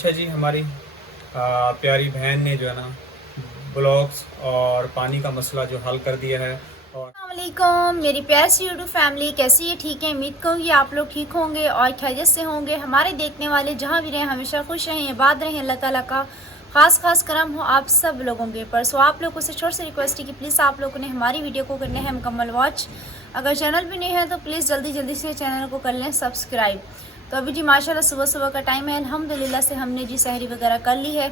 अच्छा जी, हमारी प्यारी बहन ने जो है ना ब्लॉक्स और पानी का मसला जो हल कर दिया है। और अस्सलामुअलैकुम मेरी प्यारी सी यूट्यूब फैमिली कैसी है। ठीक है, उम्मीद करूँगी आप लोग ठीक होंगे और खैरियत से होंगे। हमारे देखने वाले जहाँ भी रहें हमेशा खुश रहें, आबाद रहें। अल्लाह ताला का खास करम हो आप सब लोगों के ऊपर। सो आप लोगों से छोटी सी रिक्वेस्ट है कि प्लीज़ आप लोगों ने हमारी वीडियो को करना है मुकम्मल वॉच। अगर चैनल भी नहीं है तो प्लीज़ जल्दी से चैनल को कर लें सब्सक्राइब। तो अभी जी माशाल्लाह सुबह का टाइम है, अल्हम्दुलिल्लाह से हमने जी सहरी वगैरह कर ली है।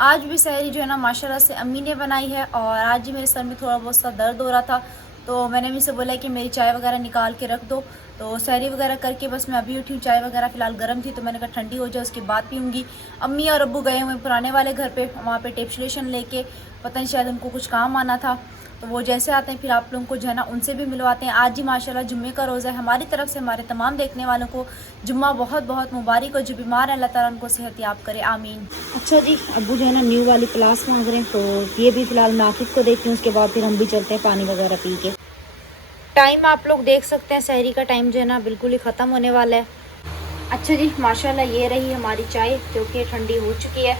आज भी सहरी जो है ना माशाल्लाह से अम्मी ने बनाई है। और आज जी मेरे सर में थोड़ा बहुत सा दर्द हो रहा था, तो मैंने अम्मी से बोला कि मेरी चाय वगैरह निकाल के रख दो। तो सहरी वगैरह करके बस मैं अभी उठी हूँ। चाय वगैरह फ़िलहाल गर्म थी तो मैंने कहा ठंडी हो जाए उसके बाद पीऊँगी। अम्मी और अब्बू गए हुए पुराने वाले घर पे, वहाँ पे टेप्सुलेशन लेके, पता नहीं शायद उनको कुछ काम आना था। तो वो जैसे आते हैं फिर आप लोगों को जो है ना उनसे भी मिलवाते हैं। आज ही माशाल्लाह जुम्मे का रोज़ा है। हमारी तरफ से हमारे तमाम देखने वालों को जुम्मा बहुत मुबारक हो। जो बीमार है अल्लाह ताला उनको सेहत याब करे, आमीन। अच्छा जी, अब्बू जो है ना न्यू वाली क्लास मांग रहे हैं, तो ये भी फ़िलहाल मैं आकिब को देती हूँ, उसके बाद फिर हम भी चलते हैं पानी वगैरह पी के। टाइम आप लोग देख सकते हैं, सहरी का टाइम जो है ना बिल्कुल ही ख़त्म होने वाला है। अच्छा जी, माशाल्लाह ये रही हमारी चाय जो कि ठंडी हो चुकी है।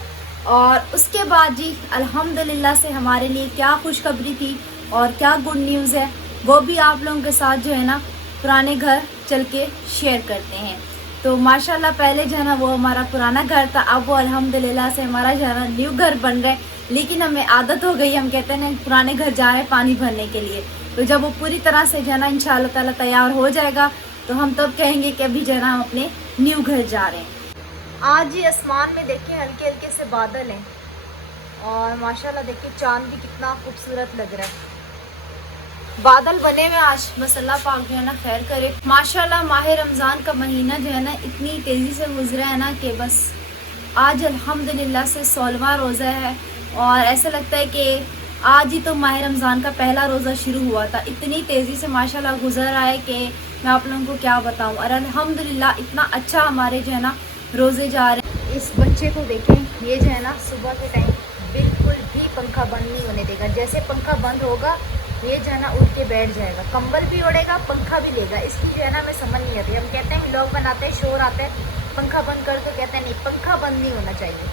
और उसके बाद जी अल्हम्दुलिल्लाह से हमारे लिए क्या खुशखबरी थी और क्या गुड न्यूज़ है, वो भी आप लोगों के साथ जो है ना पुराने घर चल के शेयर करते हैं। तो माशाल्लाह पहले जो है ना वो हमारा पुराना घर था, अब वो अल्हम्दुलिल्लाह से हमारा जो है ना न्यू घर बन रहा है। लेकिन हमें आदत हो गई, हम कहते हैं ना पुराने घर जा रहे हैं पानी भरने के लिए। तो जब वो पूरी तरह से जो है ना इंशाअल्लाह ताला तैयार हो जाएगा तो हम तब कहेंगे कि अभी जो है ना हम अपने न्यू घर जा रहे हैं। आज ही आसमान में देखिए हल्के हल्के से बादल हैं और माशाल्लाह देखिए चांद भी कितना खूबसूरत लग रहा है। बादल बने हुए आज, बस अल्लाह पाक जो है ना खैर करे। माशाल्लाह माह रमज़ान का महीना जो है ना इतनी तेज़ी से गुजरा है ना कि बस आज अल्हम्दुलिल्लाह से 16वां रोज़ा है। और ऐसा लगता है कि आज ही तो माह रमज़ान का पहला रोज़ा शुरू हुआ था। इतनी तेज़ी से माशाल्लाह गुजर रहा है कि मैं आप लोगों को क्या बताऊं। और अल्हम्दुलिल्लाह इतना अच्छा हमारे जो है ना रोज़े जा रहे हैं। इस बच्चे को देखें, ये जो है ना सुबह के टाइम बिल्कुल भी पंखा बंद नहीं होने देगा। जैसे पंखा बंद होगा ये जो है ना उठ के बैठ जाएगा, कंबल भी ओढ़ेगा पंखा भी लेगा। इसकी जो है ना मैं समझ नहीं आती। हम कहते हैं व्लॉग बनाते हैं, शोर आता है, पंखा बंद कर तो कहते हैं नहीं पंखा बंद नहीं होना चाहिए।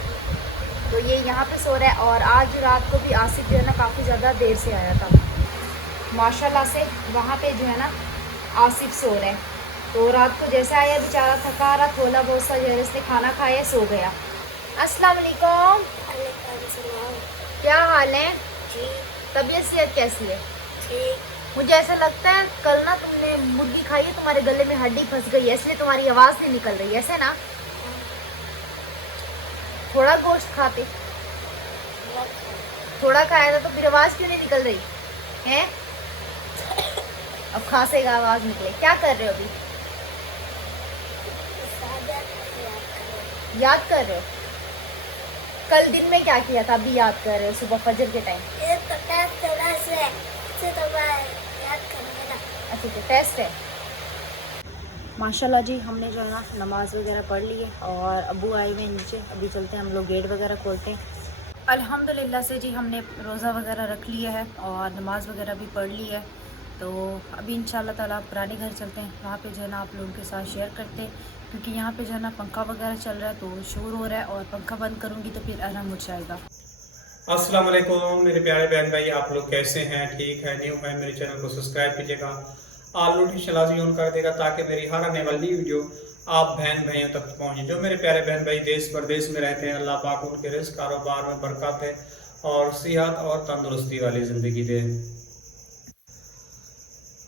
तो ये यहाँ पे सो रहा है। और आज रात को भी आसिफ जो है ना काफ़ी ज़्यादा देर से आया था माशाल्लाह से, वहाँ पे जो है ना आसिफ सो रहा है। तो रात को जैसे आया बेचारा थका रहा, थोड़ा बहुत सा जो है इसने खाना खाया सो गया। अस्सलाम वालेकुम। क्या हाल है? तबीयत सेहत कैसी है? मुझे ऐसा लगता है कल ना तुमने मुर्गी खाई है, तुम्हारे गले में हड्डी फंस गई है इसलिए तुम्हारी आवाज़ नहीं निकल रही, ऐसे ना? थोड़ा गोश्त खाते, थोड़ा खाया था तो फिर आवाज़ क्यों नहीं निकल रही है? अब खांसेगा आवाज़ निकले। क्या कर रहे हो अभी? याद कर रहे हो कल दिन में क्या किया था, अभी याद कर रहे हो सुबह फजर के टाइम? अच्छा तो टेस्ट है। माशाल्लाह जी हमने जो है ना नमाज़ वगैरह पढ़ ली है और अब्बू आए हुए हैं नीचे, अभी चलते हैं हम लोग गेट वगैरह खोलते हैं। अल्हम्दुलिल्लाह से जी हमने रोज़ा वगैरह रख लिया है और नमाज़ वगैरह भी पढ़ ली है। तो अभी इंशाल्लाह ताला पुराने घर चलते हैं, वहाँ पे जो है ना आप लोगों के साथ शेयर करते हैं। क्योंकि यहाँ पे जो है ना पंखा वगैरह चल रहा है तो शोर हो रहा है और पंखा बंद करूँगी तो फिर आराम हो जाएगा। अस्सलाम वालेकुम मेरे प्यारे बहन भाई, आप लोग कैसे हैं? ठीक है? न्यू है मेरे चैनल को सब्सक्राइब कीजिएगा, आल नोटिफिकेशन लाजमी ऑन कर देगा ताकि मेरी हर आने वाली वीडियो आप बहन भाइयों तक पहुंचे। जो मेरे प्यारे बहन भाई देश प्रदेश में रहते हैं, अल्लाह पाक उनके रिस्क कारोबार में बरकत है और सेहत और तंदुरुस्ती वाली ज़िंदगी दे।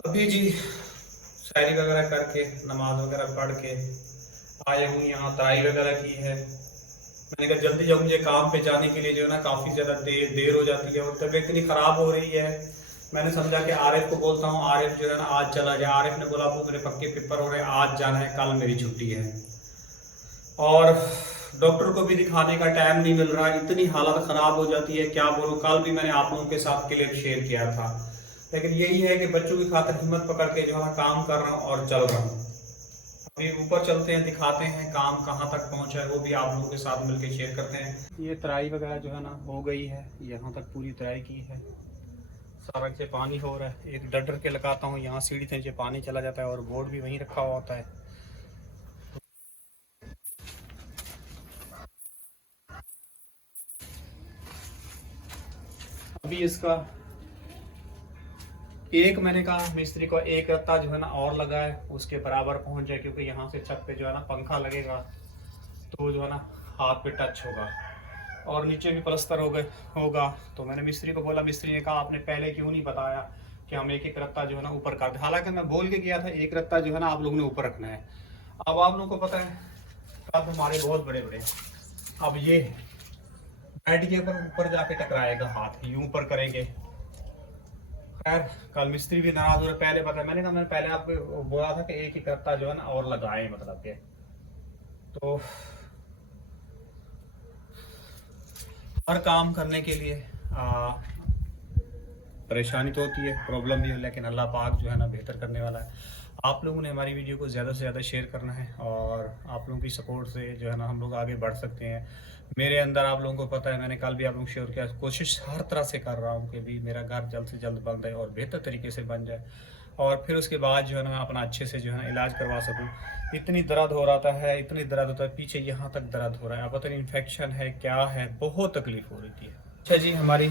अभी जी शायरी वगैरह करके नमाज वगैरह पढ़ के आए हूँ, यहाँ तराई वगैरह की है। मैंने कहा जल्दी जाओ, मुझे काम पे जाने के लिए जो है ना काफ़ी ज़्यादा देर हो जाती है और तबीयत इतनी ख़राब हो रही है। मैंने समझा कि आरिफ को बोलता हूँ, आरिफ जो है ना आज चला जाए। आरिफ ने बोला वो मेरे पक्के पेपर हो रहे हैं, आज जाना है, कल मेरी छुट्टी है। और डॉक्टर को भी दिखाने का टाइम नहीं मिल रहा, इतनी हालत ख़राब हो जाती है क्या बोलूँ। कल भी मैंने आप लोगों के साथ क्लिप शेयर किया था, लेकिन यही है कि बच्चों की खातिर हिम्मत पकड़ के जो है काम कर रहा हूँ और चल रहा हूँ। अभी ऊपर चलते हैं, दिखाते हैं काम कहाँ तक पहुँचा है, वो भी आप लोगों के साथ मिलकर शेयर करते हैं। ये तराई वगैरह जो है ना हो गई है, यहाँ तक पूरी तराई की है। सड़क से पानी हो रहा है, एक डटर के लगाता हूँ, यहाँ सीढ़ी से नीचे पानी चला जाता है और बोर्ड भी वहीं रखा हुआ होता है। भी इसका एक, मैंने कहा मिस्त्री को एक रत्ता जो है ना और लगाए, उसके बराबर पहुंच जाए, क्योंकि यहाँ से छत पे जो है ना पंखा लगेगा तो जो है ना हाथ पे टच होगा, और नीचे भी प्लस्तर होगा। तो मैंने मिस्त्री को बोला, मिस्त्री ने कहा आपने पहले क्यों नहीं बताया कि हम एक एक रत्ता जो है ना ऊपर कर दें। हालांकि मैं बोल के गया था एक रत्ता जो है ना आप लोगों ने ऊपर रखना है। अब आप लोगों को पता है अब हमारे बहुत बड़े बड़े, अब ये बेड के ऊपर जाके टकराएगा, हाथ यूं ऊपर करेंगे। खैर कल मिस्त्री भी नाराज हो रहे, पहले पता है मैंने कहा, मैंने पहले आपको बोला था कि एक ही रत्ता जो है ना और लगाए, मतलब के तो हर काम करने के लिए परेशानी तो होती है, प्रॉब्लम भी है, लेकिन अल्लाह पाक जो है ना बेहतर करने वाला है। आप लोगों ने हमारी वीडियो को ज़्यादा से ज़्यादा शेयर करना है, और आप लोगों की सपोर्ट से जो है ना हम लोग आगे बढ़ सकते हैं। मेरे अंदर आप लोगों को पता है, मैंने कल भी आप लोगों को शेयर किया, कोशिश हर तरह से कर रहा हूँ कि भी मेरा घर जल्द से जल्द बन जाए और बेहतर तरीके से बन जाए, और फिर उसके बाद जो है ना मैं अपना अच्छे से जो है ना इलाज करवा सकूँ। इतनी दर्द हो रहा है, इतनी दर्द होता है, पीछे यहाँ तक दर्द हो रहा है, अब पता नहीं इन्फेक्शन है क्या है, बहुत तकलीफ हो रही थी। अच्छा जी, हमारी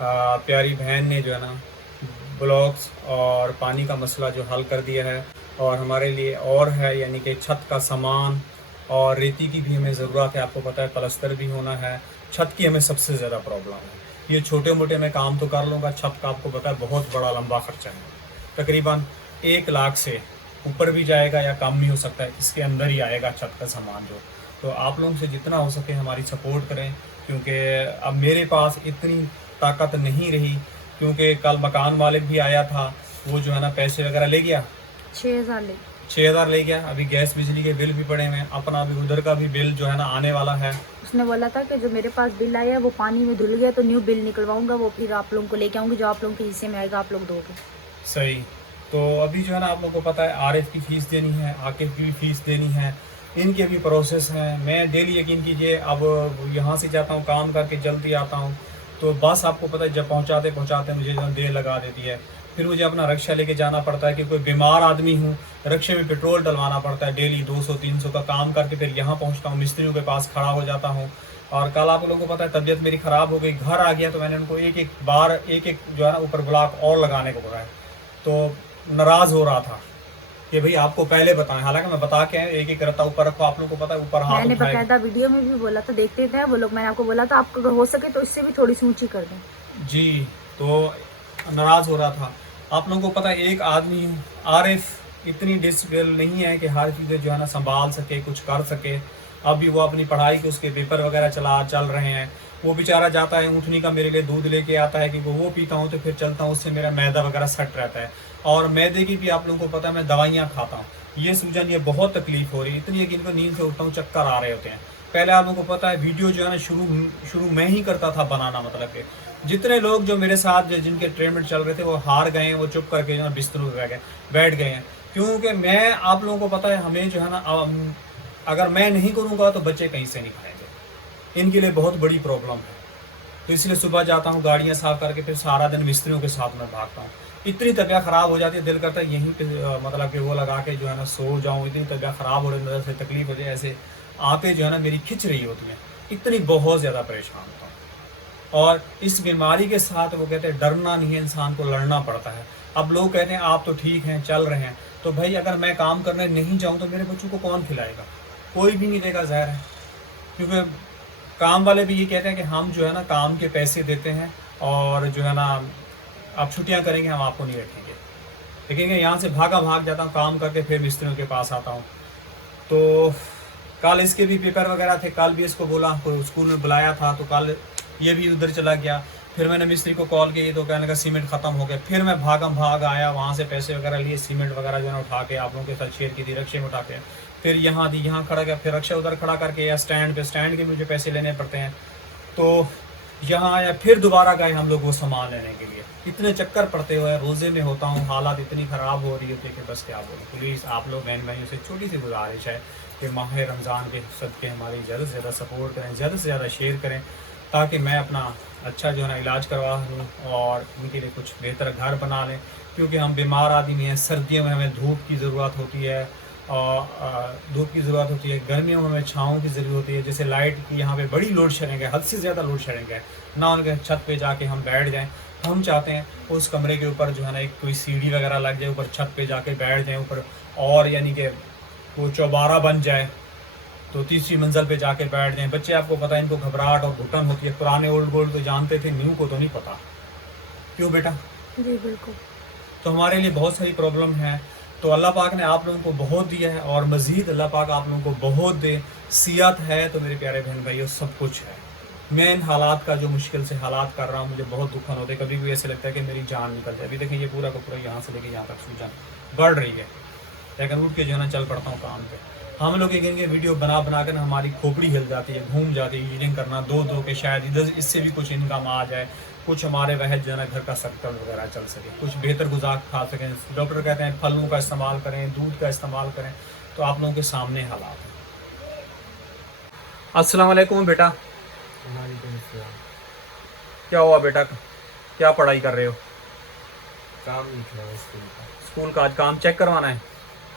प्यारी बहन ने जो है ना ब्लॉक्स और पानी का मसला जो हल कर दिया है, और हमारे लिए और है, यानी कि छत का सामान और रेती की भी हमें ज़रूरत है। आपको पता है प्लस्तर भी होना है, छत की हमें सबसे ज़्यादा प्रॉब्लम है। ये छोटे मोटे मैं काम तो कर लूँगा, छत का आपको पता है बहुत बड़ा लंबा खर्चा है, तकरीबन 1 लाख से ऊपर भी जाएगा या कम नहीं हो सकता है, इसके अंदर ही आएगा छत का सामान जो। तो आप लोगों से जितना हो सके हमारी सपोर्ट करें, क्योंकि अब मेरे पास इतनी ताकत नहीं रही, क्योंकि कल मकान मालिक भी आया था, वो जो है ना पैसे वगैरह ले गया, 6,000 ले गया। अभी गैस बिजली के बिल भी पड़े हुए हैं, अपना भी उधर का भी बिल जो है ना आने वाला है। उसने बोला था कि जो मेरे पास बिल आया वो पानी में धुल गया, तो न्यू बिल निकलवाऊंगा, वो फिर आप लोगों को लेके आऊंगी, जो आप लोगों के हिस्से में आएगा आप लोग दोगे। सही। तो अभी जो है ना आप लोगों को पता है आरिफ की फ़ीस देनी है, आकिफ की भी फ़ीस देनी है, इनके भी प्रोसेस हैं। मैं डेली यकीन कीजिए अब यहाँ से जाता हूँ काम करके जल्दी आता हूँ, तो बस आपको पता है जब पहुँचाते मुझे जो देर लगा देती है, फिर मुझे अपना रिक्शा लेके जाना पड़ता है कि कोई बीमार आदमी हूँ, रिक्शे में पेट्रोल डलवाना पड़ता है, डेली 200-300 का काम करके फिर यहाँ पहुँचता हूँ, मिस्त्रियों के पास खड़ा हो जाता हूँ। और कल आप लोगों को पता है तबीयत मेरी ख़राब हो गई, घर आ गया, तो मैंने उनको एक बार जो है ना ऊपर ब्लॉक और लगाने को बोला है, तो नाराज़ हो रहा था कि भाई आपको पहले बताएं। हालांकि मैं बता के एक रत्ता ऊपर रखो, आप लोगों को पता है ऊपर हाथ मैंने बकायदा वीडियो में भी बोला था, देखते थे वो लोग, मैंने आपको बोला था आपको अगर हो सके तो इससे भी थोड़ी सी ऊंची कर दें जी। तो नाराज़ हो रहा था। आप लोगों को पता है एक आदमी आरिफ इतनी डिस्प्लेल नहीं है कि हर चीज़ें जो है ना संभाल सके, कुछ कर सके। अभी वो अपनी पढ़ाई के उसके पेपर वगैरह चल रहे हैं, वो बेचारा जाता है ऊँटनी का मेरे लिए दूध लेके आता है कि वो पीता हूँ तो फिर चलता हूँ, उससे मेरा मैदा वगैरह सेट रहता है। और मैदे की भी आप लोगों को पता है मैं दवाइयाँ खाता हूँ, ये सूजन, ये बहुत तकलीफ हो रही है, इतनी कि इनको नींद से उठता हूँ चक्कर आ रहे होते हैं। पहले आप लोगों को पता है वीडियो जो है ना शुरू में ही करता था बनाना, मतलब कि जितने लोग जो मेरे साथ जिनके ट्रीटमेंट चल रहे थे वो हार गए हैं, वो चुप करके जो है बिस्तरों पे बैठ गए हैं, क्योंकि मैं आप लोगों को पता है हमें जो है ना अगर मैं नहीं करूँगा तो बच्चे कहीं से नहीं खाएंगे, इनके लिए बहुत बड़ी प्रॉब्लम है। तो इसलिए सुबह जाता हूँ गाड़ियाँ साफ करके, फिर सारा दिन मिस्त्रियों के साथ में भागता हूँ। इतनी तबीयत ख़राब हो जाती है, दिल करता है यहीं पे मतलब कि वो लगा के जो है ना सो जाऊँ, इतनी तबीयत ख़राब हो रही है, से तकलीफ हो जाए, ऐसे आंखें जो है ना मेरी खिंच रही होती हैं, इतनी बहुत ज़्यादा परेशान होता हूँ। और इस बीमारी के साथ वो कहते हैं डरना नहीं है, इंसान को लड़ना पड़ता है। अब लोग कहते हैं आप तो ठीक हैं, चल रहे हैं, तो भाई अगर मैं काम करने नहीं जाऊँ तो मेरे बच्चों को कौन खिलाएगा? कोई भी नहीं देगा, ज़ाहिर है। क्योंकि काम वाले भी ये कहते हैं कि हम जो है ना काम के पैसे देते हैं, और जो है ना आप छुट्टियां करेंगे हम आपको नहीं रखेंगे। लेकिन यहाँ से भाग जाता हूँ काम करके, फिर मिस्त्रियों के पास आता हूँ। तो कल इसके भी पेपर वगैरह थे, कल भी इसको बोला, स्कूल में बुलाया था, तो कल ये भी उधर चला गया। फिर मैंने मिस्त्री को कॉल की तो कहने का सीमेंट ख़त्म हो गया, फिर मैं भाग आया, वहाँ से पैसे वगैरह लिए, सीमेंट वगैरह जो है उठा के आप लोगों के साथ शेयर की थी, रक्शे में उठा के फिर यहाँ दी, यहाँ खड़ा गया, फिर रक्शा उधर खड़ा करके या स्टैंड के मुझे पैसे लेने पड़ते हैं, तो यहाँ आया, फिर दोबारा गए हम लोग वो सामान लेने के लिए। इतने चक्कर पड़ते हुए रोज़े में होता हूँ, हालात इतनी ख़राब हो रही होती है कि बस क्या बोलूँ। प्लीज़ आप लोग बहन भाइयों से छोटी सी गुजारिश है कि माह रमज़ान के सदक़े हमारी ज़्यादा से ज़्यादा सपोर्ट करें, ज़्यादा से ज़्यादा शेयर करें, ताकि मैं अपना अच्छा जो है ना इलाज करवा लूँ और उनके लिए कुछ बेहतर घर बना लें। क्योंकि हम बीमार आदमी हैं, सर्दियों में हमें धूप की ज़रूरत होती है, और धूप की ज़रूरत होती है, गर्मियों में हमें छाँव की ज़रूरत होती है। जैसे लाइट की यहाँ पे बड़ी लोड शेडिंग है, हद से ज़्यादा लोड शेडिंग है ना, उनके छत पे जाके हम बैठ जाएं। हम चाहते हैं उस कमरे के ऊपर जो है ना एक कोई सीढ़ी वगैरह लग जाए, ऊपर छत पे जाके बैठ जाएं ऊपर, और यानी कि वो चौबारा बन जाए तो तीसरी मंजिल पे जाके बैठ जाएं। बच्चे आपको पता है इनको घबराहट और घुटन होती है, पुराने ओल्ड गोल्ड तो जानते थे, न्यू को तो नहीं पता। क्यों बेटा? जी बिल्कुल। तो हमारे लिए बहुत सारी प्रॉब्लम है। तो अल्लाह पाक ने आप लोगों को बहुत दिया है और मज़ीद अल्लाह पाक आप लोगों को बहुत दे। सियात है तो मेरे प्यारे बहन भाइयों सब कुछ है। मैं इन हालात का जो मुश्किल से हालात कर रहा हूँ, मुझे बहुत दुखन होते हैं, कभी भी ऐसे लगता है कि मेरी जान निकल जाए। अभी देखें ये पूरा का पूरा यहाँ से लेके यहाँ तक सूजन बढ़ रही है, लेकिन उठ के जो है ना चल पड़ता हूँ काम पे। हम लोग ये कहेंगे वीडियो बना बना कर हमारी खोपड़ी हिल जाती है, घूम जाती है, यूजिंग करना दो दो के शायद इधर इससे भी कुछ इनकम आ जाए, कुछ हमारे वह जो है ना घर का सर्कल वगैरह चल सके, कुछ बेहतर गुज़ार खा सकें। डॉक्टर कहते हैं फलों का इस्तेमाल करें, दूध का इस्तेमाल करें, तो आप लोगों के सामने हालात हैं। अस्सलाम वालेकुम बेटा। क्या हुआ बेटा, क्या पढ़ाई कर रहे हो? काम लिखना है स्कूल का। स्कूल का आज काम चेक करवाना है?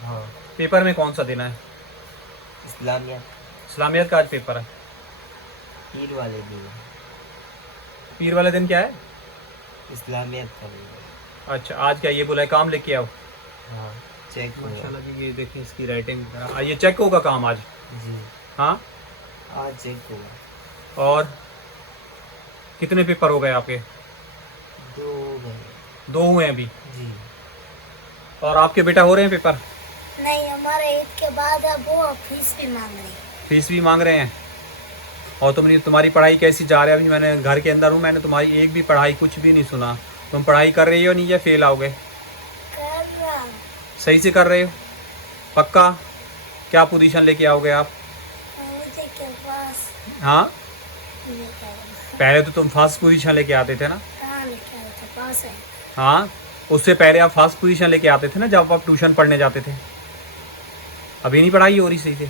हाँ, पेपर में कौन सा देना है? इस्लामिया इस्लामियत का आज पेपर है। पीर वाले दिन, पीर वाले दिन क्या है? इस्लामियत का दिन। अच्छा, आज क्या ये बोला है काम लेके आओ? हाँ, चेक हुआ। माशाल्लाह जी, ये देखें इसकी राइटिंग। ये चेक होगा काम आज? जी, हाँ। आज चेक हुआ। और कितने पेपर हो गए आपके? 2 हो गए। 2 हुए हैं अभी। जी, और आपके बेटा हो रहे हैं पेपर? नहीं, हमारे ईद के बाद अब वो फीस भी मांग रही है। फीस भी मांग रहे हैं। और तुम्हारी पढ़ाई कैसी जा रही है? अभी मैंने घर के अंदर हूँ, मैंने तुम्हारी एक भी पढ़ाई कुछ भी नहीं सुना। तुम पढ़ाई कर रही हो नहीं या फेल आओगे? कर रहा हूँ। सही से कर रहे हो? पक्का? क्या पोजीशन लेके आओगे आप? मुझे के पास हाँ, नहीं कर रहा। पहले तो तुम फर्स्ट पोजीशन लेके आते थे ना? कहाँ लेके आए थे? पास है। हाँ, उससे पहले आप फर्स्ट पोजीशन लेके आते थे ना जब आप ट्यूशन पढ़ने जाते थे। अभी नहीं पढ़ाई हो रही सही से?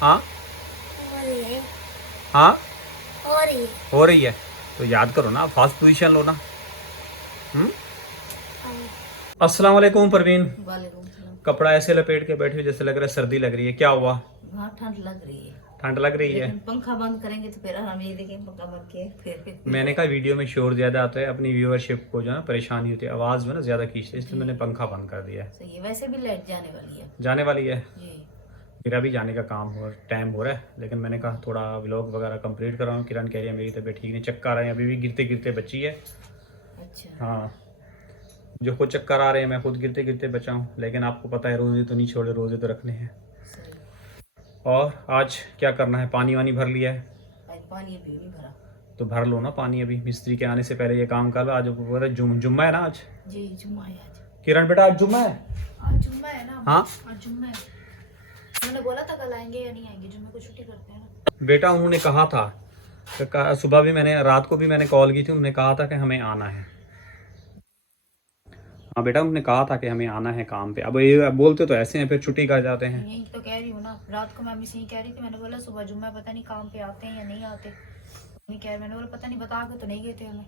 हाँ हो रही है, हाँ, हो रही है। हो रही है तो याद करो ना, फर्स्ट पोजीशन लो ना। हाँ। अस्सलाम वालेकुम परवीन। वालेकुम सलाम। कपड़ा ऐसे लपेट के बैठे हो जैसे लग रहा है सर्दी लग रही है, क्या हुआ? वहाँ ठंड लग रही है, ठंड लग रही है? लेकिन पंखा बंद करेंगे तो फिर हम ये देखें पंखा बंद किए फिर मैंने कहा वीडियो में शोर ज्यादा आता है, अपनी व्यूअरशिप को जो है ना परेशानी होती है, आवाज में ना ज्यादा खींचते है, इसलिए मैंने पंखा बंद कर दिया है। सही है। वैसे भी लाइट जाने वाली है जाने वाली है? जी। मेरा भी जाने का टाइम हो रहा है, लेकिन मैंने कहा थोड़ा व्लॉग वगैरह कंप्लीट कराऊँ। किरण कह रही है मेरी तबीयत ठीक नहीं, चक्कर आ रहे हैं, अभी भी गिरते गिरते बची है। अच्छा, हाँ, जो खुद चक्कर आ रहे हैं, मैं खुद गिरते गिरते बचा हूँ, लेकिन आपको पता है रोज़े तो नहीं छोड़े, रोज़े तो रखने हैं। सही। और आज क्या करना है? पानी वानी भर लिया है? आज पानी अभी नहीं भरा। तो भर लो ना पानी, अभी मिस्त्री के आने से पहले ये काम कर लो। आज पूरा जुम्मा है ना आज? जी, जुम्मा है आज। किरण बेटा आज जुम्मा है? आज जुम्मा है ना? हाँ, आज जुम्मा है। उन्होंने बोला था कल आएंगे या नहीं आएंगे, जुम्मे को छुट्टी करते हैं ना। बेटा उन्होंने कहा था, सुबह भी मैंने, रात को भी मैंने कॉल की थी, उन्होंने कहा था कि हमें आना है। हाँ बेटा, उन्होंने कहा था कि हमें आना है काम पे। अब ये बोलते तो ऐसे हैं, फिर छुट्टी कर जाते हैं। यही तो कह रही हूँ ना, रात को मैं अम्मी से ही कह रही थी, मैंने बोला सुबह जुम्मा है, पता नहीं काम पे आते हैं या नहीं आते। नहीं कह रही, मैंने बोला पता नहीं, बता के तो नहीं गए थे हमें।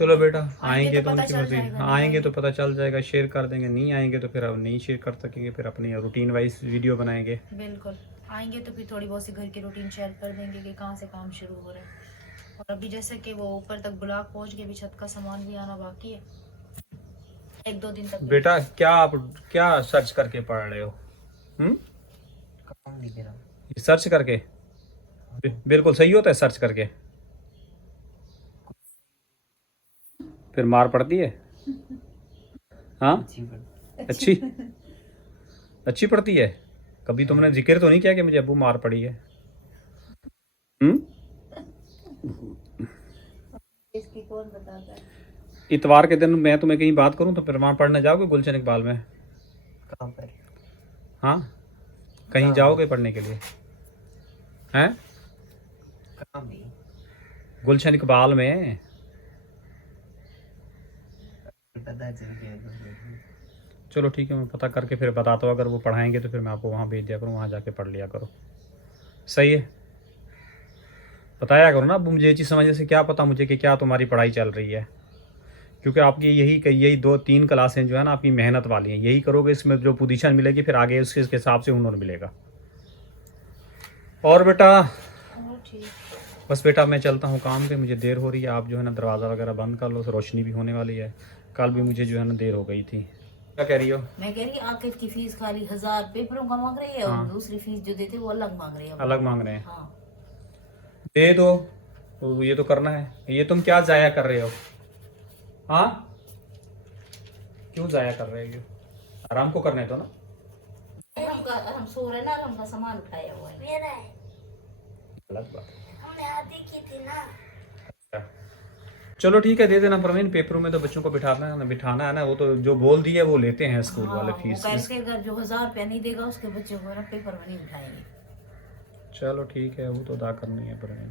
चलो बेटा, आएंगे आएंगे तो तो पता उनकी चल मर्जी। जाएगा, हाँ, नहीं आएंगे तो आएंगे। पता चल जाएगा, शेयर कर देंगे। नहीं आएंगे तो फिर अब नहीं शेयर कर सकेंगे, फिर अपनी रूटीन वाइज वीडियो बनाएंगे। बिल्कुल, आएंगे तो फिर थोड़ी बहुत सी घर की रूटीन शेयर कर देंगे कि कहाँ से काम शुरू हो रहा है। और अभी जैसे कि वो ऊपर तक ब्लॉक पहुँच गए, अभी छत का सामान भी आना बाकी है, 1-2 दिन तक। बेटा क्या आप क्या सर्च करके पढ़ रहे हो? काम लिख रहा हूँ। ये सर्च करके बिल्कुल सही होता है? सर्च करके फिर मार पड़ती है? हाँ, अच्छी बात। अच्छी अच्छी पड़ती है? कभी तुमने जिक्र तो नहीं किया कि मुझे अब्बू मार पड़ी है? इसकी कौन बताता है? इतवार के दिन मैं तुम्हें कहीं बात करूं तो फिर वहाँ पढ़ने जाओगे गुलशन इकबाल में? काम पर हाँ, कहीं जाओगे पढ़ने के लिए? हैं? काम भी गुलशन इकबाल में? पता चल गया तो चलो ठीक है, मैं पता करके फिर बताता हूँ। अगर वो पढ़ाएंगे तो फिर मैं आपको वहाँ भेज दिया करूँ, वहाँ जाके पढ़ लिया करो। सही है, बताया करो ना अब मुझे ये चीज़ समझने से क्या पता मुझे कि क्या तुम्हारी पढ़ाई चल रही है। क्योंकि आपकी यही 2-3 क्लासें जो है ना आपकी मेहनत वाली हैं, यही करोगे इसमें जो पोजीशन मिलेगी फिर आगे उसके हिसाब से हुनर मिलेगा। और बेटा बस बेटा मैं चलता हूँ काम पे, मुझे देर हो रही है। आप जो है ना दरवाज़ा वगैरह बंद कर लो, रोशनी भी होने वाली है। कल भी मुझे जो है ना देर हो गई थी। क्या कह रही हो? मैं कह रही आकिफ की फीस खाली 1000 पेपरों का मांग रही है और हाँ। दूसरी फीस जो देते वो अलग मांग रही है। अलग मांग रहे हैं? हाँ। दे दो, तो ये तो करना है। ये तुम क्या ज़ाया कर रहे हो? हाँ, क्यों ज़ाया कर रहे हो? आराम को करने दो ना। हम सो रहे ना, हम का सामान उठाया हुआ है। मेरा है, गलत बात है। हमने आधी की थी ना। चलो ठीक है, दे देना प्रवीण। पेपरों में तो बच्चों को बिठाना है ना, वो तो जो बोल दिया वो लेते हैं स्कूल वाले फीस। वो कैसे अगर जो 1000 रुपया नहीं देगा उसके बच्चों को ना पेपर में नहीं उठाएंगे। चलो ठीक है, वो तो अदा करनी है प्रवीण।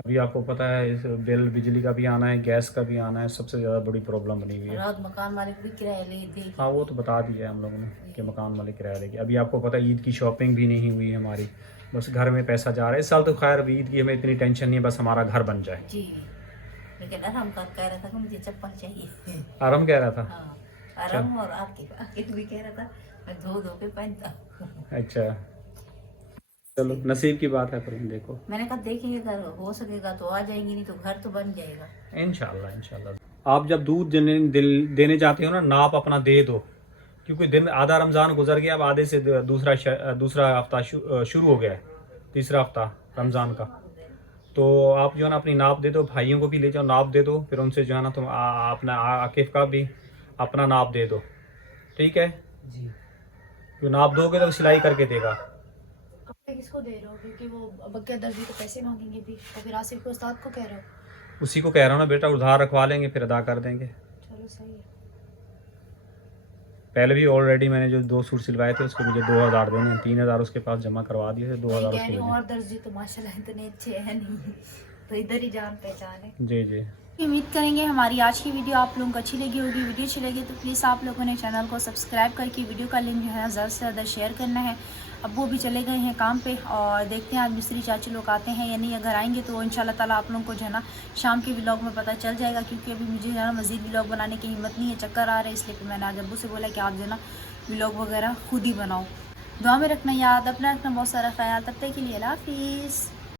अभी आपको पता है इस बिल बिजली का भी आना है, गैस का भी आना है, सबसे ज़्यादा बड़ी प्रॉब्लम बनी हुई है। रात मकान मालिक भी किराया ले दे। हाँ वो तो बता दिया है हम लोगों ने कि मकान वाले किराया लेके। अभी आपको पता है ईद की शॉपिंग भी नहीं हुई है हमारी, बस घर में पैसा जा रहा है। इस साल तो खैर अभी ईद की हमें इतनी टेंशन नहीं है, बस हमारा घर बन जाए। जी, लेकिन आराम का कह रहा था कि मुझे चप्पल चाहिए। आराम कह रहा था? हाँ, आराम। और आकिफ भी कह रहा था मैं धो के पहनता। अच्छा चलो, नसीब की बात है प्रवीण। देखो मैंने कहा देखेंगे, घर हो सकेगा तो आ जाएंगी, नहीं तो घर तो बन जाएगा इंशाल्लाह इंशाल्लाह। आप जब दूध देने जाते हो ना, नाप अपना दे दो, क्योंकि दिन आधा रमज़ान गुजर गया, अब आधे से दूसरा हफ्ता शुरू हो गया है, तीसरा हफ्ता रमज़ान का। तो आप जो है ना अपनी नाप दे दो, भाइयों को भी ले जाओ, नाप दे दो, फिर उनसे जो है ना तुम अपना आकिफ का भी अपना नाप दे दो, ठीक है? जी। तो नाप दोगे तो सिलाई करके देगा। किसको दे रहे हो? क्योंकि वो बग्या दर्जी को पैसे मांगेंगे भी, और फिर आसिफ को उस्ताद को कह रहे हो? उसी को कह रहा हूँ ना बेटा, उधार रखवा लेंगे फिर अदा कर देंगे। चलो सही है। पहले भी ऑलरेडी मैंने जो 2 सूट सिलवाए थे उसको मुझे 2000 देने, 3000 उसके पास जमा करवा दिए थे, 2000 उसके और वजह। दर्जी तो माशाल्लाह इतने अच्छे हैं नहीं, तो इधर ही जान पहचान है। जी जी। उम्मीद करेंगे हमारी आज की वीडियो आप लोगों को अच्छी लगी होगी। वीडियो अच्छी लगी तो प्लीज़ आप लोगों ने चैनल को सब्सक्राइब करके वीडियो का लिंक जो है ज़्यादा से ज़्यादा शेयर करना है। अब वो भी चले गए हैं काम पे, और देखते हैं आज मिस्त्री चाची लोग आते हैं या नहीं। अगर आएंगे तो इंशाल्लाह ताला आप लोगों को जो है ना शाम के व्लॉग में पता चल जाएगा, क्योंकि अभी मुझे जो है ना मज़ीद व्लॉग बनाने की हिम्मत नहीं है, चक्कर आ रहे हैं, इसलिए मैंने आज अब्बू से बोला कि आप जो है ना व्लॉग वगैरह खुद ही बनाओ। दुआ में रखना याद, अपना रखना बहुत सारा ख्याल। तब तक के लिए अल्लाह हाफिज़।